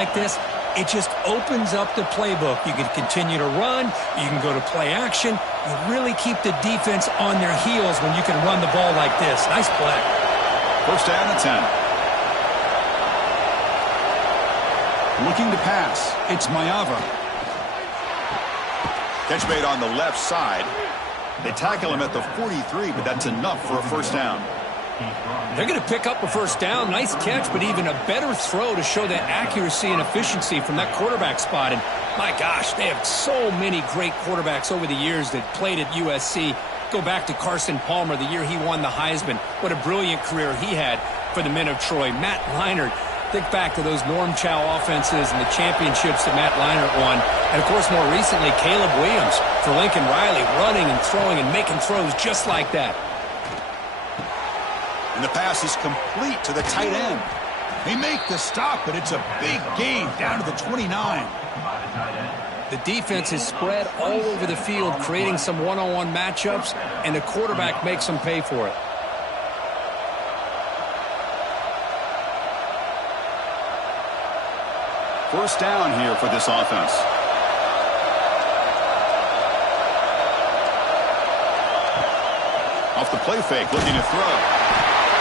like this, it just opens up the playbook. You can continue to run. You can go to play action. You really keep the defense on their heels when you can run the ball like this. Nice play. First down and 10. Looking to pass. It's Mayava. Catch made on the left side. They tackle him at the 43, but that's enough for a first down. They're going to pick up a first down. Nice catch, but even a better throw to show that accuracy and efficiency from that quarterback spot. And my gosh, they have so many great quarterbacks over the years that played at USC. Go back to Carson Palmer, the year he won the Heisman. What a brilliant career he had for the men of Troy. Matt Leinart. Think back to those Norm Chow offenses and the championships that Matt Leinart won. And, of course, more recently, Caleb Williams for Lincoln Riley, running and throwing and making throws just like that. And the pass is complete to the tight end. They make the stop, but it's a big gain down to the 29. The defense is spread all over the field, creating some one-on-one matchups, and the quarterback makes them pay for it. First down here for this offense. Off the play fake, looking to throw.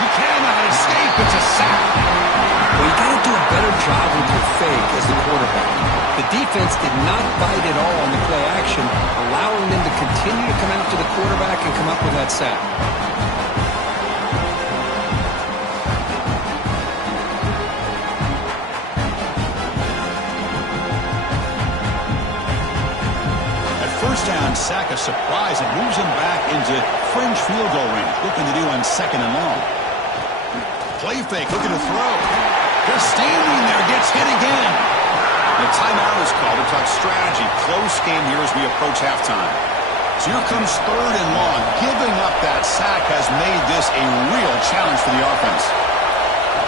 He cannot escape. It's a sack. Well, you got to do a better job with your fake as the quarterback. The defense did not bite at all on the play action, allowing them to continue to come after the quarterback and come up with that sack. Down, sack a surprise and moves him back into fringe field goal range. Looking to do on second and long. Play fake, looking to throw. Just standing there, gets hit again. The timeout is called to talk strategy. Close game here as we approach halftime. So here comes third and long. Giving up that sack has made this a real challenge for the offense.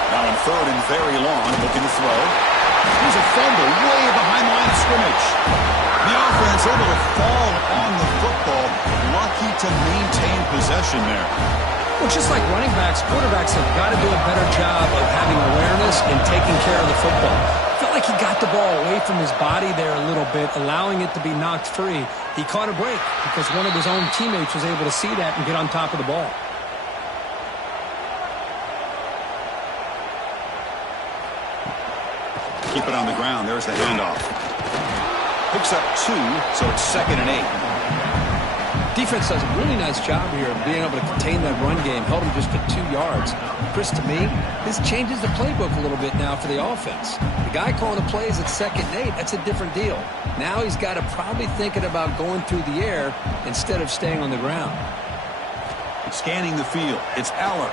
Now in third and very long, looking to throw. There's a fumble way behind the line of scrimmage. The offense able to fall on the football. Lucky to maintain possession there. Well, just like running backs, quarterbacks have got to do a better job of having awareness and taking care of the football. I felt like he got the ball away from his body there a little bit, allowing it to be knocked free. He caught a break because one of his own teammates was able to see that and get on top of the ball. Keep it on the ground. There's the handoff. Picks up 2, so it's 2nd and 8. Defense does a really nice job here of being able to contain that run game. Held him just to 2 yards. Chris, to me, this changes the playbook a little bit now for the offense. The guy calling the plays at 2nd and 8, that's a different deal. Now he's got to probably thinking about going through the air instead of staying on the ground. Scanning the field. It's Aller.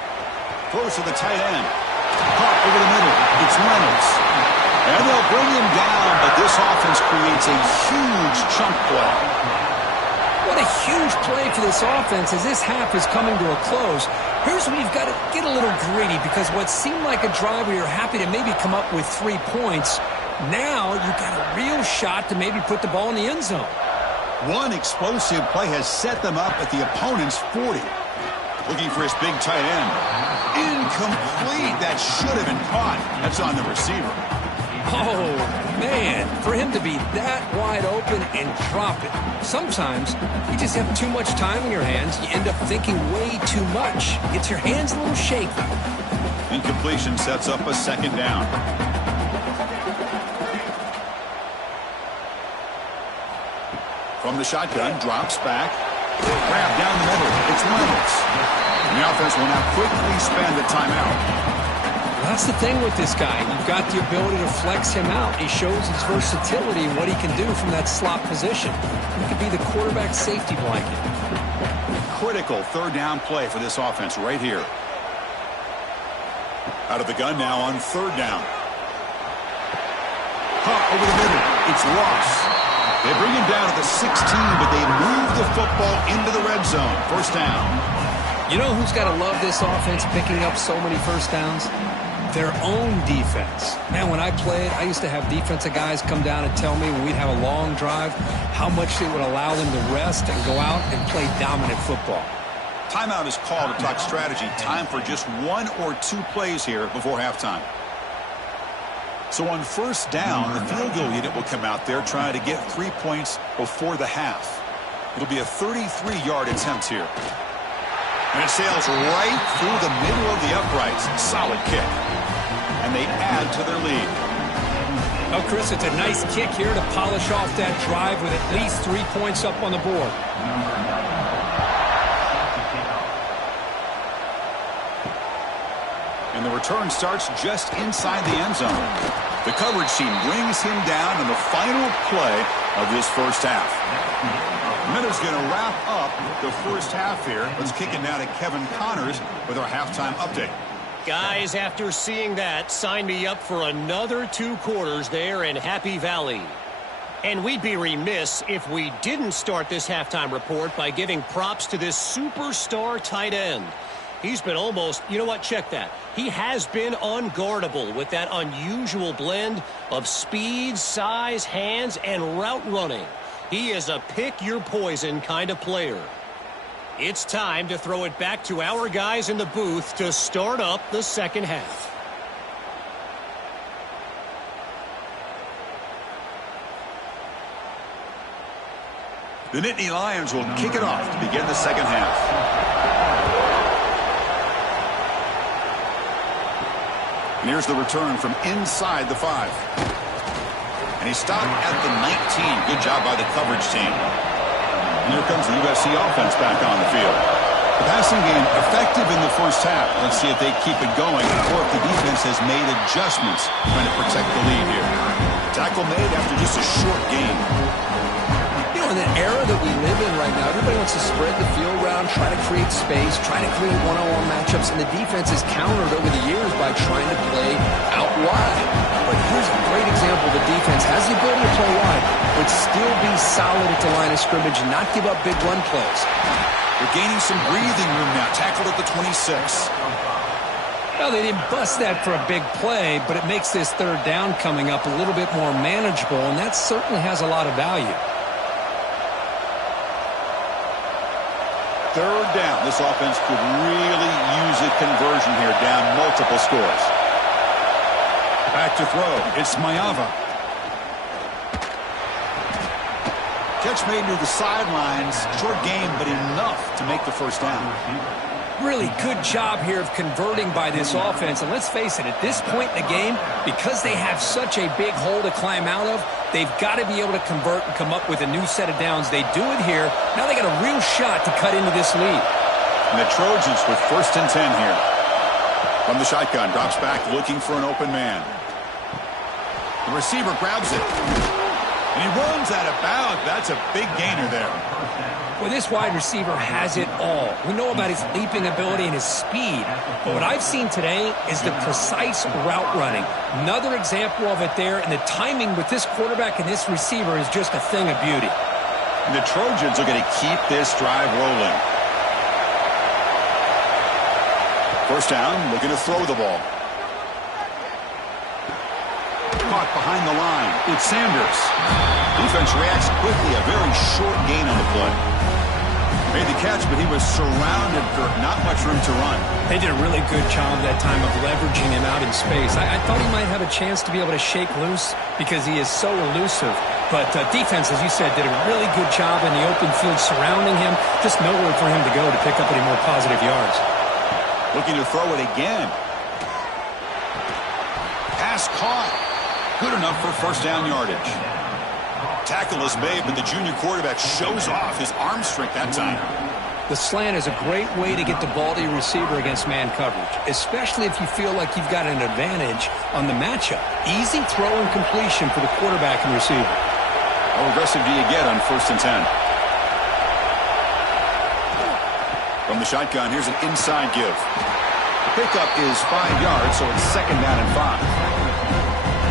Throws to the tight end. Caught over the middle. It's Reynolds. And they'll bring him down, but this offense creates a huge chunk play. What a huge play for this offense as this half is coming to a close. Here's where you've got to get a little greedy because what seemed like a drive where you're happy to maybe come up with 3 points, now you've got a real shot to maybe put the ball in the end zone. One explosive play has set them up at the opponent's 40. Looking for his big tight end. Incomplete. That should have been caught. That's on the receiver. Oh, man, for him to be that wide open and drop it. Sometimes you just have too much time in your hands. You end up thinking way too much. Gets your hands a little shaky. Incompletion sets up a 2nd down. From the shotgun, drops back. Grab down the middle. It's Reynolds. And the offense will now quickly spend the timeout. That's the thing with this guy. You've got the ability to flex him out. He shows his versatility and what he can do from that slot position. He could be the quarterback safety blanket. Critical 3rd down play for this offense right here. Out of the gun now on 3rd down. Caught over the middle. It's Ross. They bring him down to the 16, but they move the football into the red zone. First down. You know who's got to love this offense picking up so many first downs? Their own defense. Man, when I played, I used to have defensive guys come down and tell me when we'd have a long drive how much they would allow them to rest and go out and play dominant football. Timeout is called to talk strategy. Time for just 1 or 2 plays here before halftime. So on first down, the field goal unit will come out there trying to get 3 points before the half. It'll be a 33-yard attempt here. And it sails right through the middle of the uprights. Solid kick. And they add to their lead. Oh, Chris, it's a nice kick here to polish off that drive with at least 3 points up on the board. And the return starts just inside the end zone. The coverage team brings him down in the final play of this first half. Miller's going to wrap up the first half here. Let's kick it now to Kevin Connors with our halftime update. Guys, after seeing that, sign me up for another 2 quarters there in Happy Valley. And we'd be remiss if we didn't start this halftime report by giving props to this superstar tight end. He's been almost, you know what, check that. He has been unguardable with that unusual blend of speed, size, hands, and route running. He is a pick-your-poison kind of player. It's time to throw it back to our guys in the booth to start up the second half. The Nittany Lions will kick it off to begin the second half. And here's the return from inside the 5. And he stopped at the 19. Good job by the coverage team. And here comes the USC offense back on the field. The passing game effective in the first half. Let's see if they keep it going or if the defense has made adjustments trying to protect the lead here. Tackle made after just a short game. You know, in the era that we live in right now, everybody wants to spread the field around, try to create space, try to create one-on-one matchups, and the defense is countered over the years by trying to play out wide. But here's a great example. The defense has the ability to play wide, but still be solid at the line of scrimmage and not give up big run plays. They're gaining some breathing room now. Tackled at the 26. Well, they didn't bust that for a big play, but it makes this third down coming up a little bit more manageable, and that certainly has a lot of value. Third down. This offense could really use a conversion here, down multiple scores. Back to throw. It's Mayava. Catch made near the sidelines. Short game, but enough to make the first down. Really good job here of converting by this offense. And let's face it, at this point in the game, because they have such a big hole to climb out of, they've got to be able to convert and come up with a new set of downs. They do it here. Now they got a real shot to cut into this lead. And the Trojans with 1st and 10 here. From the shotgun, drops back looking for an open man. The receiver grabs it. And he runs out of bounds. That's a big gainer there. Well, this wide receiver has it all. We know about his leaping ability and his speed. But what I've seen today is the precise route running. Another example of it there. And the timing with this quarterback and this receiver is just a thing of beauty. And the Trojans are going to keep this drive rolling. First down, looking to throw the ball. Caught behind the line. It's Sanders. Defense reacts quickly. A very short gain on the play. Made the catch, but he was surrounded for not much room to run. They did a really good job that time of leveraging him out in space. I thought he might have a chance to be able to shake loose because he is so elusive. But defense, as you said, did a really good job in the open field surrounding him. Just nowhere for him to go to pick up any more positive yards. Looking to throw it again. Pass caught. Good enough for first down yardage. Tackle is made, but the junior quarterback shows off his arm strength that time. The slant is a great way to get the ball to your receiver against man coverage, especially if you feel like you've got an advantage on the matchup. Easy throw and completion for the quarterback and receiver. How aggressive do you get on 1st and 10? From the shotgun, here's an inside give. The pickup is 5 yards, so it's 2nd down and 5.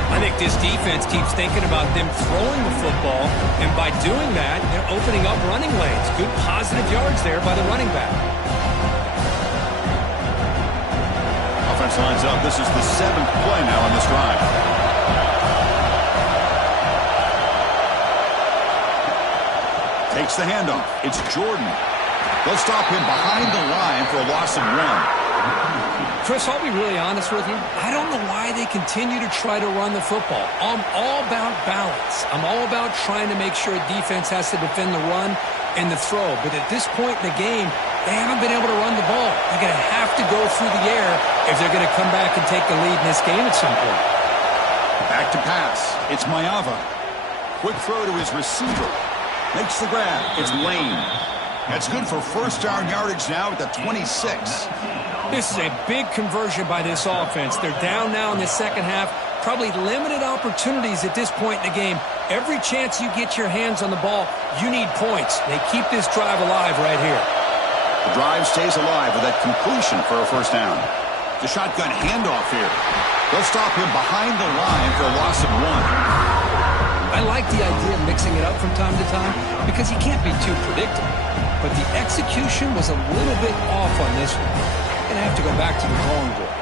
I think this defense keeps thinking about them throwing the football, and by doing that, they're opening up running lanes. Good positive yards there by the running back. Offense lines up. This is the 7th play now on this drive. Takes the handoff. It's Jordan. They'll stop him behind the line for a loss of 1. Chris, I'll be really honest with you. I don't know why they continue to try to run the football. I'm all about balance. I'm all about trying to make sure defense has to defend the run and the throw. But at this point in the game, they haven't been able to run the ball. They're going to have to go through the air if they're going to come back and take the lead in this game at some point. Back to pass. It's Mayava. Quick throw to his receiver. Makes the grab. It's Lane. That's good for first down yardage now at the 26. This is a big conversion by this offense. They're down now in the second half. Probably limited opportunities at this point in the game. Every chance you get your hands on the ball, you need points. They keep this drive alive right here. The drive stays alive with that completion for a first down. The shotgun handoff here. They'll stop him behind the line for a loss of 1. I like the idea of mixing it up from time to time because you can't be too predictable. But the execution was a little bit off on this one. Going to have to go back to the drawing board.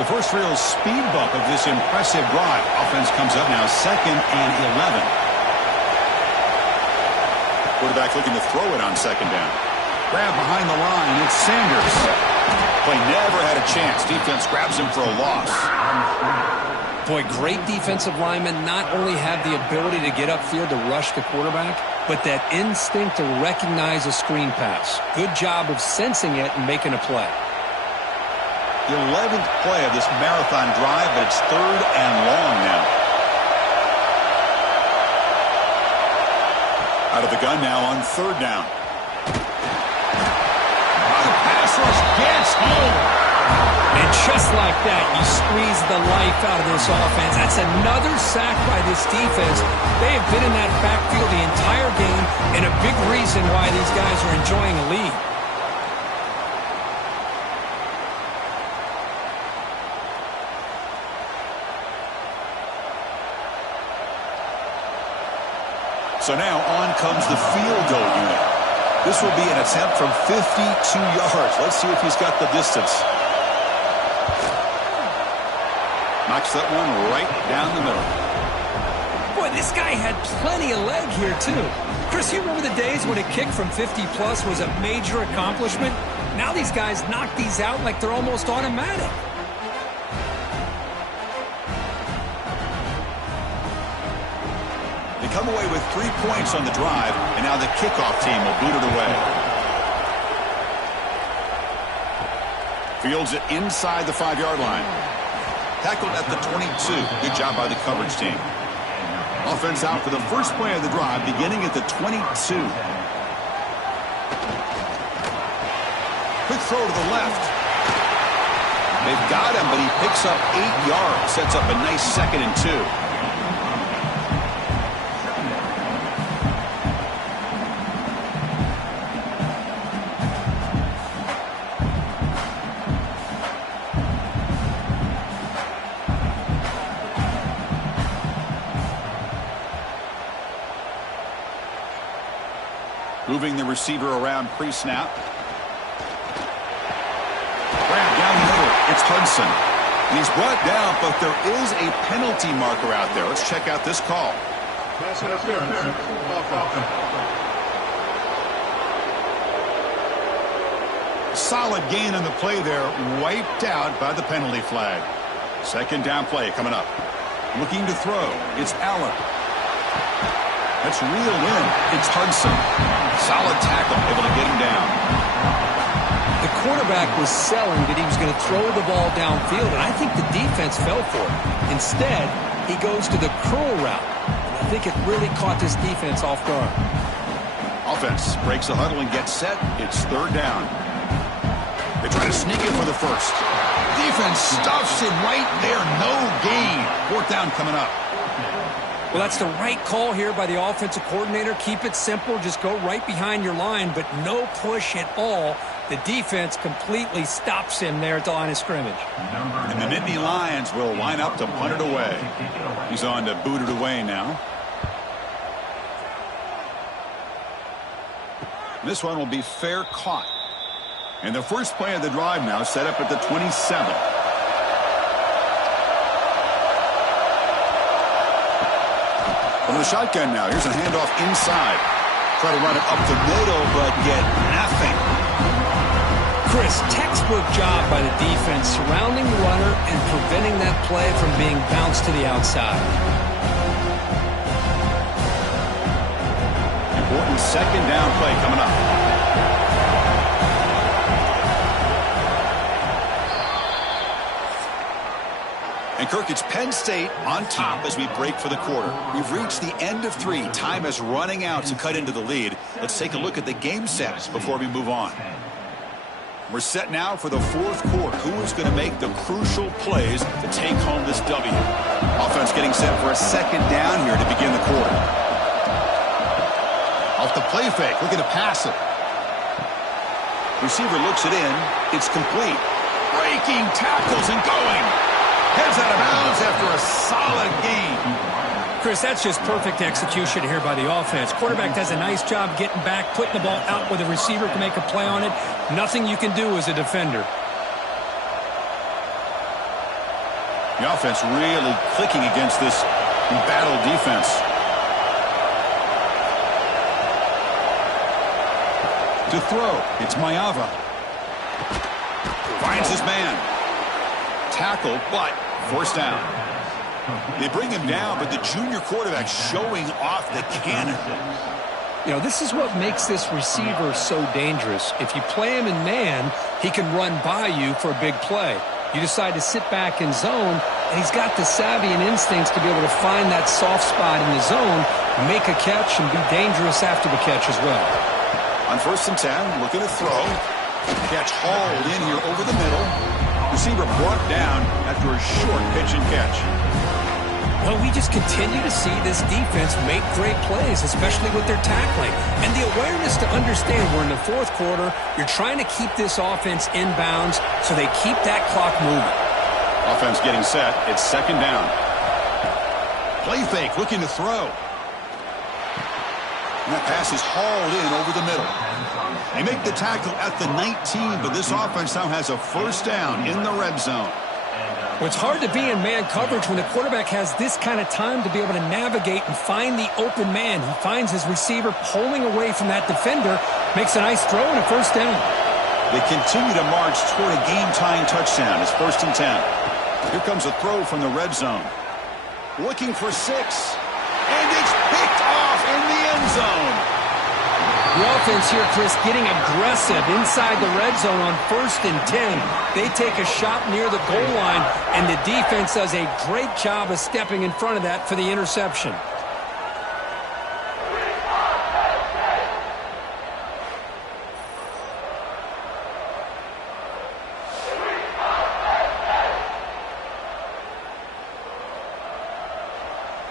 The first real speed bump of this impressive drive. Offense comes up now 2nd and 11. Quarterback looking to throw it on 2nd down. Grab behind the line. It's Sanders. Play never had a chance. Defense grabs him for a loss. Boy, great defensive linemen not only have the ability to get upfield to rush the quarterback, but that instinct to recognize a screen pass. Good job of sensing it and making a play. The 11th play of this marathon drive, but it's 3rd and long now. Out of the gun now on 3rd down. The pass rush gets home. And just like that, you squeeze the life out of this offense. That's another sack by this defense. They have been in that backfield the entire game, and a big reason why these guys are enjoying a lead. So now on comes the field goal unit. This will be an attempt from 52 yards. Let's see if he's got the distance. Knocks that one right down the middle. Boy, this guy had plenty of leg here, too. Chris, you remember the days when a kick from 50-plus was a major accomplishment? Now these guys knock these out like they're almost automatic. They come away with 3 points on the drive, and now the kickoff team will boot it away. Fields it inside the 5-yard line. Tackled at the 22. Good job by the coverage team. Offense out for the first play of the drive, beginning at the 22. Quick throw to the left. They've got him, but he picks up 8 yards. Sets up a nice 2nd and 2. Moving the receiver around pre-snap. Grab down the middle. It's Hudson. And he's brought down, but there is a penalty marker out there. Let's check out this call. Solid gain on the play there. Wiped out by the penalty flag. 2nd down play coming up. Looking to throw. It's Allen. That's reeled in. It's Hudson. Solid tackle, able to get him down. The quarterback was selling that he was going to throw the ball downfield, and I think the defense fell for it. Instead, he goes to the curl route. And I think it really caught this defense off guard. Offense breaks the huddle and gets set. It's 3rd down. They try to sneak it for the first. Defense stuffs him right there. No gain. 4th down coming up. Well, that's the right call here by the offensive coordinator. Keep it simple. Just go right behind your line, but no push at all. The defense completely stops him there at the line of scrimmage. And the Nittany Lions will line up to punt it away. He's on to boot it away now. This one will be fair caught. And the first play of the drive now set up at the 27. From the shotgun now, here's a handoff inside. Try to run it up the middle, but get nothing. Chris, textbook job by the defense surrounding the runner and preventing that play from being bounced to the outside. Important second down play coming up. And Kirk, it's Penn State on top as we break for the quarter. We've reached the end of 3. Time is running out to cut into the lead. Let's take a look at the game sets before we move on. We're set now for the fourth quarter. Who is going to make the crucial plays to take home this W? Offense getting set for a second down here to begin the quarter. Off the play fake, looking to pass it. Receiver looks it in. It's complete. Breaking tackles and going. Heads out of bounds after a solid game. Chris, that's just perfect execution here by the offense. Quarterback does a nice job getting back, putting the ball out where the receiver can make a play on it. Nothing you can do as a defender. The offense really clicking against this embattled defense. To throw, it's Mayava. Finds his man. Tackle, but forced down. They bring him down, but the junior quarterback showing off the cannon. You know, this is what makes this receiver so dangerous. If you play him in man, he can run by you for a big play. You decide to sit back in zone, and he's got the savvy and instincts to be able to find that soft spot in the zone, make a catch, and be dangerous after the catch as well. On 1st and 10, looking to throw. Catch hauled in here over the middle. Receiver brought down after a short pitch and catch. Well, we just continue to see this defense make great plays, especially with their tackling. And the awareness to understand we're in the fourth quarter, you're trying to keep this offense in bounds so they keep that clock moving. Offense getting set. It's second down. Play fake, looking to throw. And that pass is hauled in over the middle. They make the tackle at the 19, but this offense now has a first down in the red zone. Well, it's hard to be in man coverage when the quarterback has this kind of time to be able to navigate and find the open man. He finds his receiver pulling away from that defender, makes a nice throw and a first down. They continue to march toward a game-tying touchdown. It's 1st and 10. Here comes a throw from the red zone. Looking for 6. And it's picked off in the end zone. The offense here, Chris, getting aggressive inside the red zone on 1st and 10. They take a shot near the goal line, and the defense does a great job of stepping in front of that for the interception.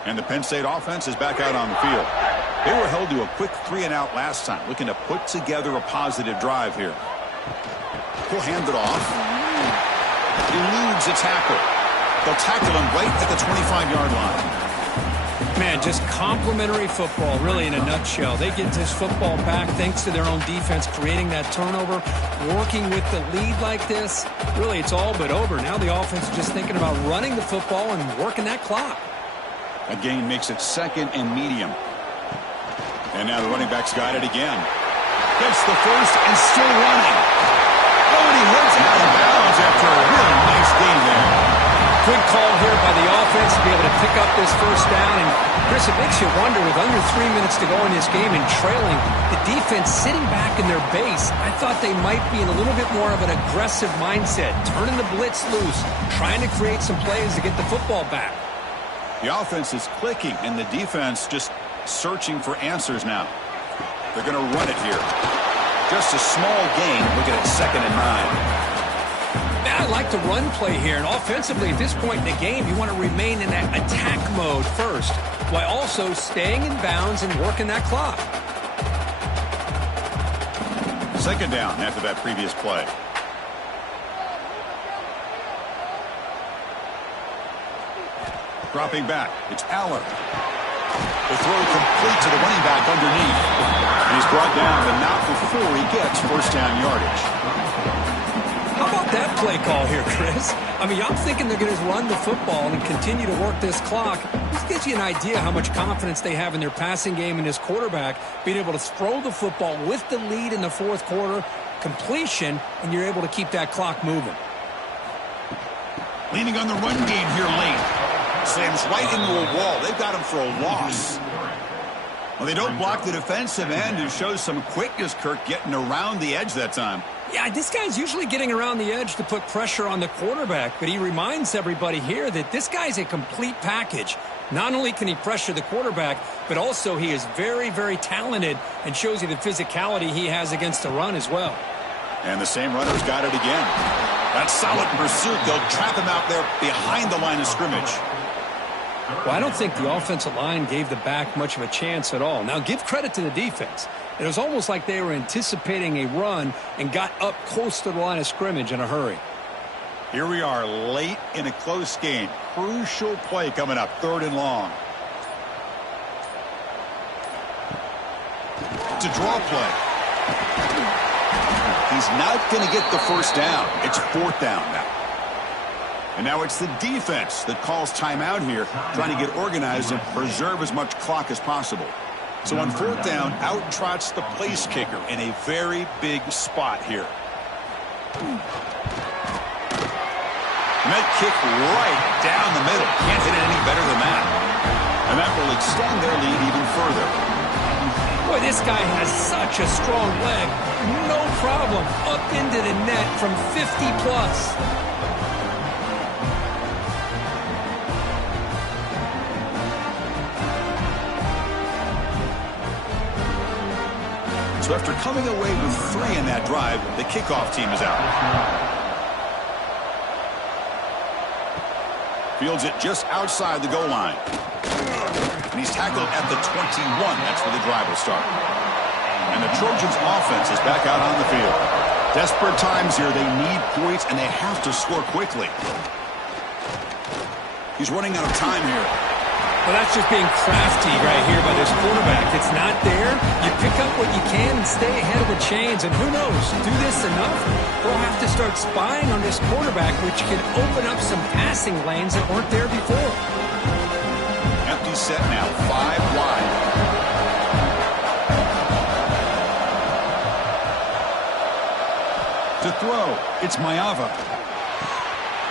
And the Penn State offense is back out on the field. They were held to a quick 3-and-out last time, looking to put together a positive drive here. He'll hand it off. Eludes a tackle. They'll tackle him right at the 25-yard line. Man, just complimentary football, really, in a nutshell. They get this football back thanks to their own defense, creating that turnover, working with the lead like this. Really, it's all but over. Now the offense is just thinking about running the football and working that clock. A gain makes it second and medium. And now the running back's got it again. Gets the first and still running. Oh, and he heads out of bounds after a really nice gain there. Good call here by the offense to be able to pick up this first down. And, Chris, it makes you wonder, with under 3 minutes to go in this game and trailing, the defense sitting back in their base, I thought they might be in a little bit more of an aggressive mindset, turning the blitz loose, trying to create some plays to get the football back. The offense is clicking, and the defense just searching for answers now. They're going to run it here. Just a small gain. Look at it, 2nd and 9. I like the run play here, and offensively at this point in the game, you want to remain in that attack mode first, while also staying in bounds and working that clock. 2nd down after that previous play. Dropping back, it's Aller. The throw complete to the running back underneath. And he's brought down, but not before he gets first down yardage. How about that play call here, Chris? I mean, I'm thinking they're going to run the football and continue to work this clock. This gives you an idea how much confidence they have in their passing game and his quarterback being able to throw the football with the lead in the fourth quarter, completion, and you're able to keep that clock moving. Leaning on the run game here late. Slams right into a wall. They've got him for a loss. Well, they don't block the defensive end, who shows some quickness, Kirk, getting around the edge that time. Yeah, this guy's usually getting around the edge to put pressure on the quarterback, but he reminds everybody here that this guy's a complete package. Not only can he pressure the quarterback, but also he is very, very talented and shows you the physicality he has against the run as well. And the same runner's got it again. That's solid pursuit. They'll trap him out there behind the line of scrimmage. Well, I don't think the offensive line gave the back much of a chance at all. Now, give credit to the defense. It was almost like they were anticipating a run and got up close to the line of scrimmage in a hurry. Here we are late in a close game. Crucial play coming up, 3rd and long. It's a draw play. He's not going to get the first down. It's 4th down now. And now it's the defense that calls timeout here, trying to get organized and preserve as much clock as possible. So on 4th down, out trots the place kicker in a very big spot here. And that kick right down the middle. Can't hit it any better than that. And that will extend their lead even further. Boy, this guy has such a strong leg. No problem. Up into the net from 50+. So after coming away with 3 in that drive, the kickoff team is out. Fields it just outside the goal line. And he's tackled at the 21. That's where the drive will start. And the Trojans' offense is back out on the field. Desperate times here. They need points, and they have to score quickly. He's running out of time here. Well, that's just being crafty right here by this quarterback. It's not there. You pick up what you can and stay ahead of the chains. And who knows, do this enough, we'll have to start spying on this quarterback, which can open up some passing lanes that weren't there before. Empty set now, 5 wide. To throw, it's Mayava.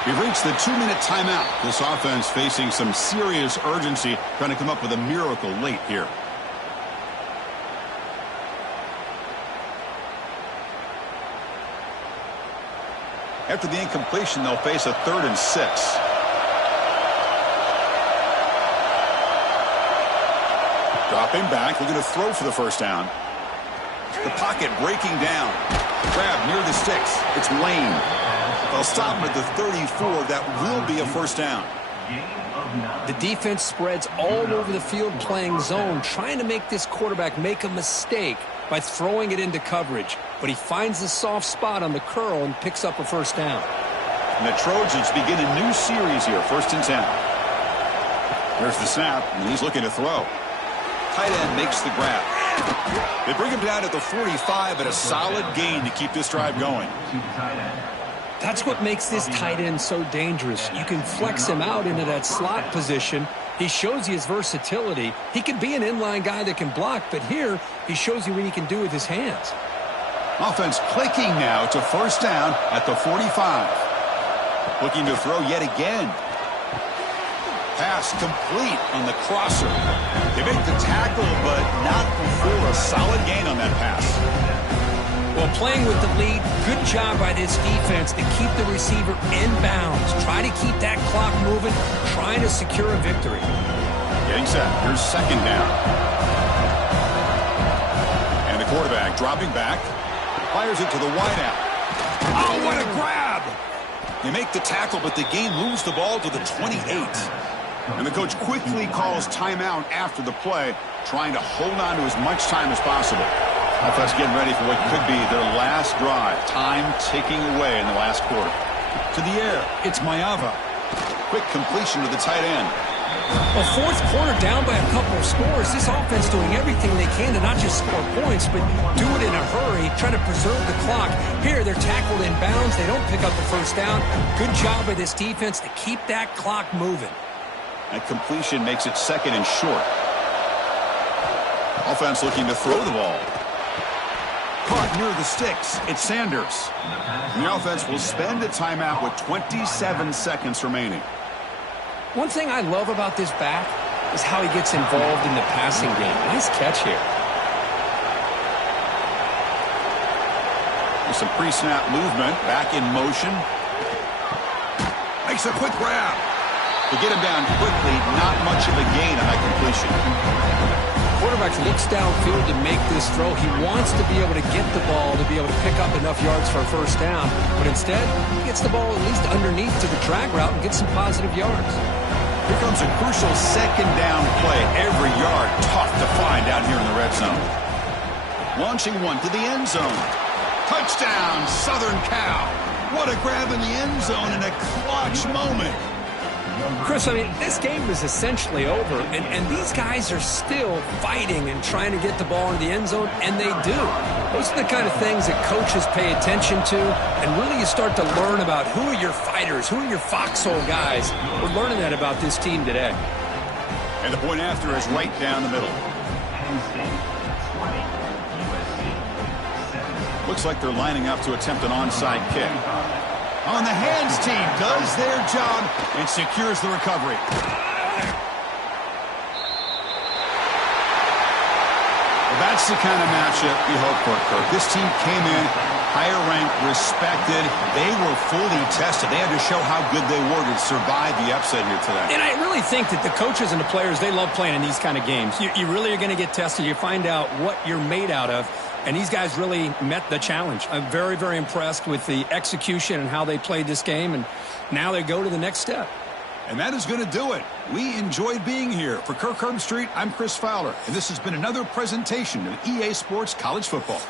We've reached the 2-minute timeout. This offense facing some serious urgency, trying to come up with a miracle late here. After the incompletion, they'll face a 3rd and 6. Dropping back, looking to throw for the first down. The pocket breaking down. Grab near the sticks. It's Lane. They'll stop him at the 34. That will be a first down. The defense spreads all over the field playing zone, trying to make this quarterback make a mistake by throwing it into coverage. But he finds the soft spot on the curl and picks up a first down. And the Trojans begin a new series here, 1st and 10. There's the snap, and he's looking to throw. Tight end makes the grab. They bring him down at the 45, but a solid gain to keep this drive going. That's what makes this tight end so dangerous. You can flex him out into that slot position. He shows you his versatility. He can be an inline guy that can block, but here he shows you what he can do with his hands. Offense clicking now to first down at the 45. Looking to throw yet again. Pass complete on the crosser. They make the tackle, but not before a solid gain on that pass. Well, playing with the lead, good job by this defense to keep the receiver in bounds. Try to keep that clock moving, trying to secure a victory. Getting set. Here's 2nd down. And the quarterback dropping back. Fires it to the wideout. Oh, what a grab! They make the tackle, but the game moves the ball to the 28. And the coach quickly calls timeout after the play, trying to hold on to as much time as possible. Offense getting ready for what could be their last drive. Time ticking away in the last quarter. To the air, it's Mayava. Quick completion to the tight end. Well, 4th quarter down by a couple of scores. This offense doing everything they can to not just score points, but do it in a hurry, trying to preserve the clock. Here, they're tackled in bounds. They don't pick up the first down. Good job by this defense to keep that clock moving. That completion makes it 2nd and short. Offense looking to throw the ball. Caught near the sticks. It's Sanders. And the offense will spend a timeout with 27 seconds remaining. One thing I love about this back is how he gets involved in the passing game. Nice catch here. With some pre-snap movement, back in motion. Makes a quick grab. To get him down quickly, not much of a gain on that completion. Quarterback looks downfield to make this throw. He wants to be able to get the ball to be able to pick up enough yards for a first down, but instead, he gets the ball at least underneath to the drag route and gets some positive yards. Here comes a crucial second down play. Every yard tough to find out here in the red zone. Launching one to the end zone. Touchdown, Southern Cal. What a grab in the end zone in a clutch moment. Chris, I mean, this game is essentially over, and these guys are still fighting and trying to get the ball in the end zone, and they do. Those are the kind of things that coaches pay attention to, and really you start to learn about who are your fighters, who are your foxhole guys. We're learning that about this team today. And the point after is right down the middle. Looks like they're lining up to attempt an onside kick. On the hands team does their job and secures the recovery. Well, that's the kind of matchup you hope for, Kirk. This team came in higher ranked, respected. They were fully tested. They had to show how good they were to survive the upset here today. And I really think that the coaches and the players, they love playing in these kind of games. You really are going to get tested. You find out what you're made out of. And these guys really met the challenge. I'm very, very impressed with the execution and how they played this game. And now they go to the next step. And that is going to do it. We enjoyed being here. For Kirk Herbstreit, I'm Chris Fowler. And this has been another presentation of EA Sports College Football.